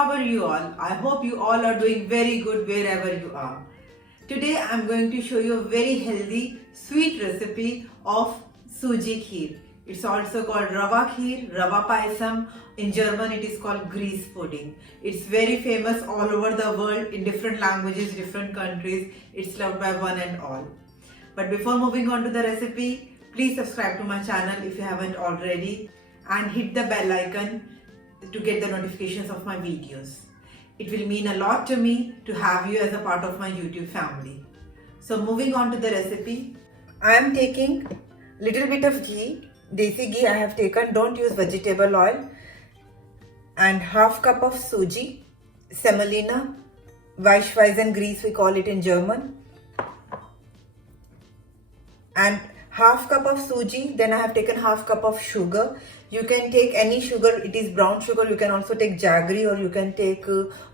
how are you all? I hope you all are doing very good wherever you are. Today I'm going to show you a very healthy, sweet recipe of suji kheer. It's also called rava kheer, rava paisam. In German it is called Grease pudding. It's very famous all over the world in different languages, different countries. It's loved by one and all. But before moving on to the recipe, please subscribe to my channel if you haven't already and hit the bell icon to get the notifications of my videos. It will mean a lot to me to have you as a part of my YouTube family. So moving on to the recipe, I am taking little bit of ghee, desi ghee I have taken, don't use vegetable oil, and half cup of suji, semolina, Weichweizen grease we call it in German, and half cup of suji. Then I have taken half cup of sugar. You can take any sugar, it is brown sugar. You can also take jaggery, or you can take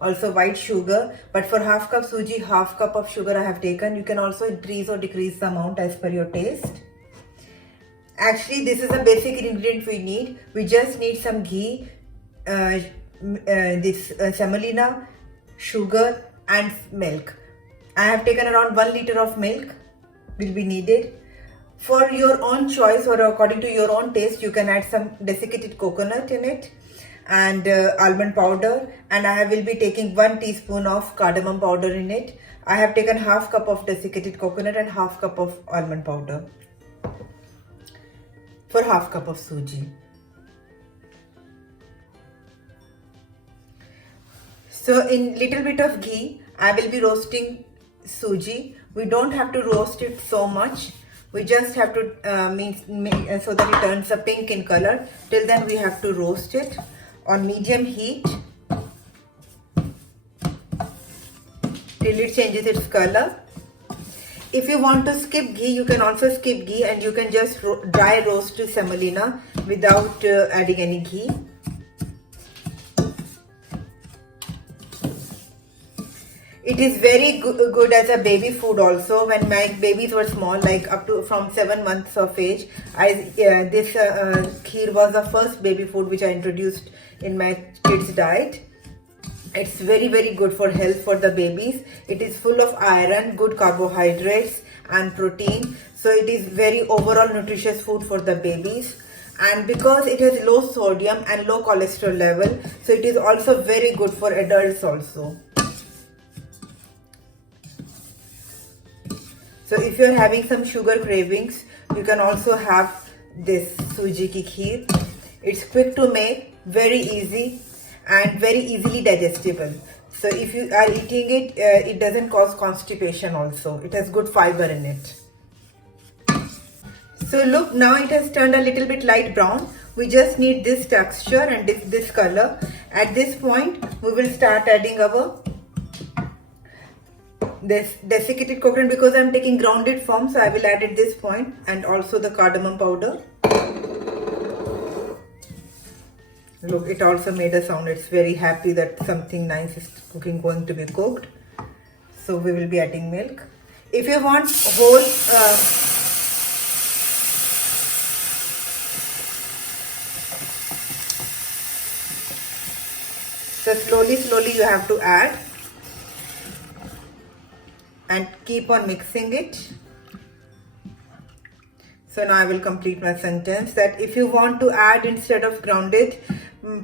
also white sugar, but for half cup suji, half cup of sugar I have taken. You can also increase or decrease the amount as per your taste. Actually, this is a basic ingredient we need. We just need some ghee, semolina, sugar and milk. I have taken around 1 liter of milk will be needed. For your own choice or according to your own taste, you can add some desiccated coconut in it and almond powder, and I will be taking 1 teaspoon of cardamom powder in it. I have taken half cup of desiccated coconut and half cup of almond powder for half cup of suji. So in little bit of ghee, I will be roasting suji. We don't have to roast it so much. We just have to so that it turns a pink in color. Till then we have to roast it on medium heat till it changes its color. If you want to skip ghee, you can also skip ghee and you can just dry roast semolina without adding any ghee. It is very good as a baby food also. When my babies were small, like up to from 7 months of age, this kheer was the first baby food which I introduced in my kids' diet. It's very good for health for the babies. It is full of iron, good carbohydrates and protein. So it is very overall nutritious food for the babies. And because it has low sodium and low cholesterol level, so it is also very good for adults also. So if you're having some sugar cravings, you can also have this suji ki kheer. It's quick to make, very easy and very easily digestible. So if you are eating it, it doesn't cause constipation also. It has good fiber in it. So look, now it has turned a little bit light brown. We just need this texture and this color. At this point, we will start adding our this desiccated coconut. Because I am taking grounded form, so I will add at this point, and also the cardamom powder. Look, it also made a sound. It's very happy that something nice is going to be cooked. So we will be adding milk. If you want whole so slowly you have to add and keep on mixing it. So now I will complete my sentence that if you want to add, instead of grounded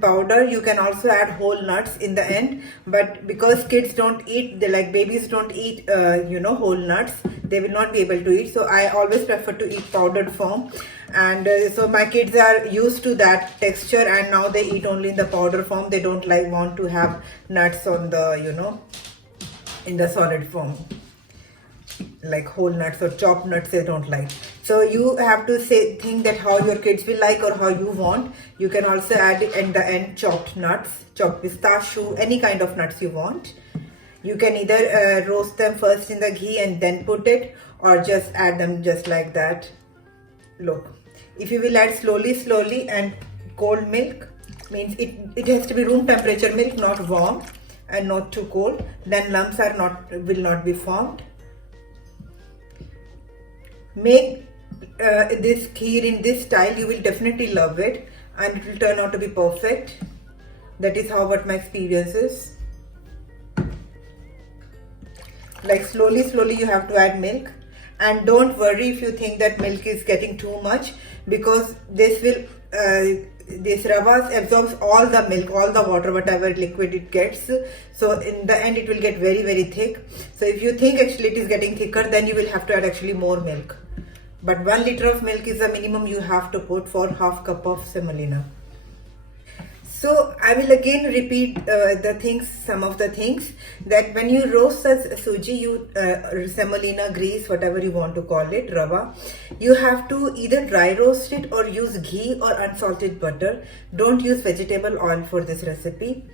powder, you can also add whole nuts in the end. But because kids don't eat, babies don't eat whole nuts, they will not be able to eat. So I always prefer to eat powdered form, and so my kids are used to that texture, and now they eat only in the powder form. They don't want to have nuts on the in the solid form, like whole nuts or chopped nuts they don't like. So you have to think that how your kids will like or how you want. You can also add in the end chopped nuts, chopped pistachio, any kind of nuts you want. You can either roast them first in the ghee and then put it, or just add them just like that. Look, if you will add slowly and cold milk, means it has to be room temperature milk, not warm and not too cold, then lumps will not be formed. Make this kheer in this style. You will definitely love it and it will turn out to be perfect. That is how what my experience is. Like slowly you have to add milk, and don't worry if you think that milk is getting too much, because this rava absorbs all the milk, all the water, whatever liquid it gets. So in the end it will get very thick. So if you think actually it is getting thicker, then you will have to add actually more milk. But 1 liter of milk is the minimum you have to put for half cup of semolina. So I will again repeat some of the things, that when you roast the suji, semolina, grease, whatever you want to call it, rava, you have to either dry roast it or use ghee or unsalted butter. Don't use vegetable oil for this recipe.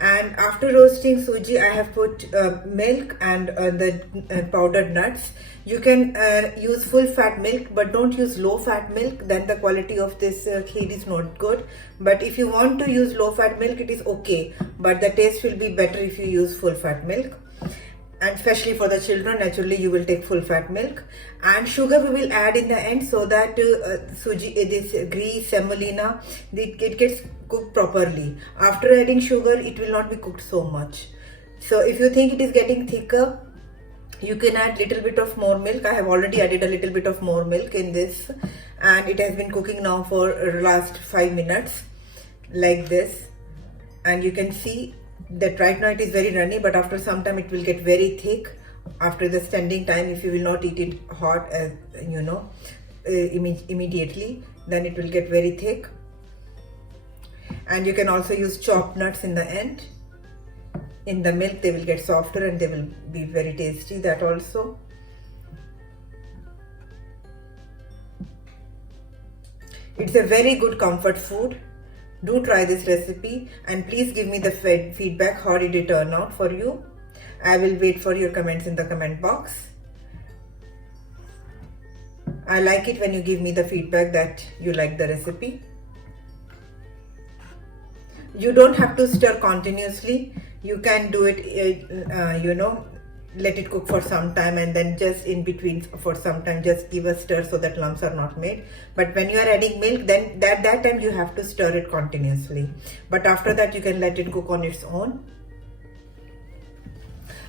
And after roasting suji, I have put milk and the powdered nuts. You can use full fat milk, but don't use low fat milk, then the quality of this kheer is not good. But if you want to use low fat milk, it is okay, but the taste will be better if you use full fat milk. And especially for the children, naturally you will take full fat milk. And sugar we will add in the end, so that this grease, semolina, it gets cooked properly. After adding sugar, it will not be cooked so much. So if you think it is getting thicker, you can add little bit of more milk. I have already added a little bit of more milk in this, and it has been cooking now for last 5 minutes like this. And you can see that right now it is very runny, but after some time it will get very thick after the standing time. If you will not eat it hot, as you know, immediately, then it will get very thick. And you can also use chopped nuts in the end. In the milk they will get softer and they will be very tasty, that also. It's a very good comfort food. Do try this recipe and please give me the feedback. How did it turn out for you? I will wait for your comments in the comment box. I like it when you give me the feedback that you like the recipe. You don't have to stir continuously. You can do it, let it cook for some time, and then just in between for some time just give a stir so that lumps are not made. But when you are adding milk, then that time you have to stir it continuously. But after that you can let it cook on its own.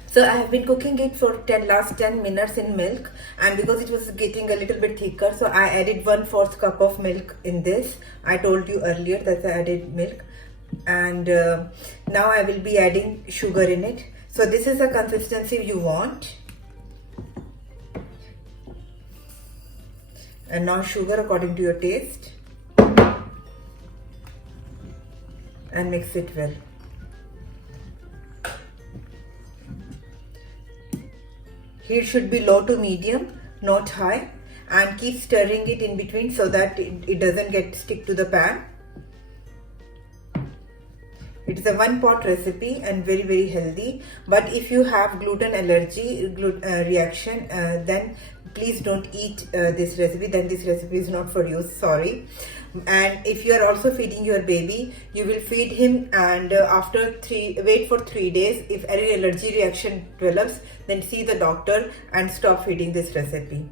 So I have been cooking it for last 10 minutes in milk, and because it was getting a little bit thicker, so I added 1/4 cup of milk in this. I told you earlier that I added milk. And now I will be adding sugar in it. So this is the consistency you want. And now sugar according to your taste, and mix it well. Heat should be low to medium, not high, and keep stirring it in between so that it doesn't stick to the pan. It is a 1-pot recipe and very healthy. But if you have gluten allergy, reaction, then please don't eat this recipe. Then this recipe is not for you, sorry. And if you are also feeding your baby, you will feed him, and wait for 3 days. If any allergy reaction develops, then see the doctor and stop feeding this recipe.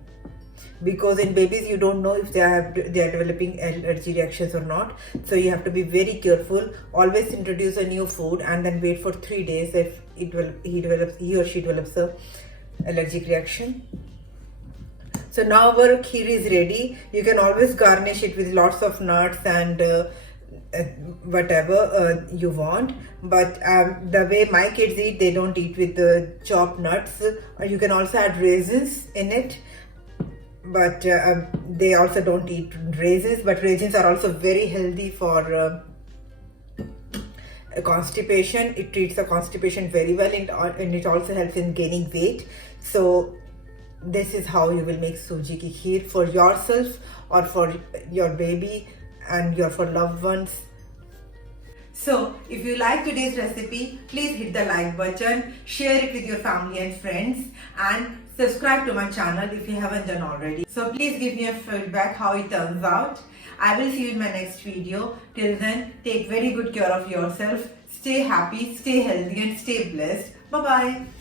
Because in babies you don't know if they are developing allergy reactions or not, so you have to be very careful. Always introduce a new food and then wait for 3 days. If he or she develops a allergic reaction. So now our kheer is ready. You can always garnish it with lots of nuts and whatever you want, but the way my kids eat, they don't eat with the chopped nuts. You can also add raisins in it, but they also don't eat raisins. But raisins are also very healthy for constipation. It treats the constipation very well, and it also helps in gaining weight. So this is how you will make suji ki kheer for yourself or for your baby and for loved ones. So if you like today's recipe, please hit the like button, share it with your family and friends, and subscribe to my channel if you haven't done already. So please give me a feedback how it turns out. I will see you in my next video. Till then, take very good care of yourself. Stay happy, stay healthy, and stay blessed. Bye-bye.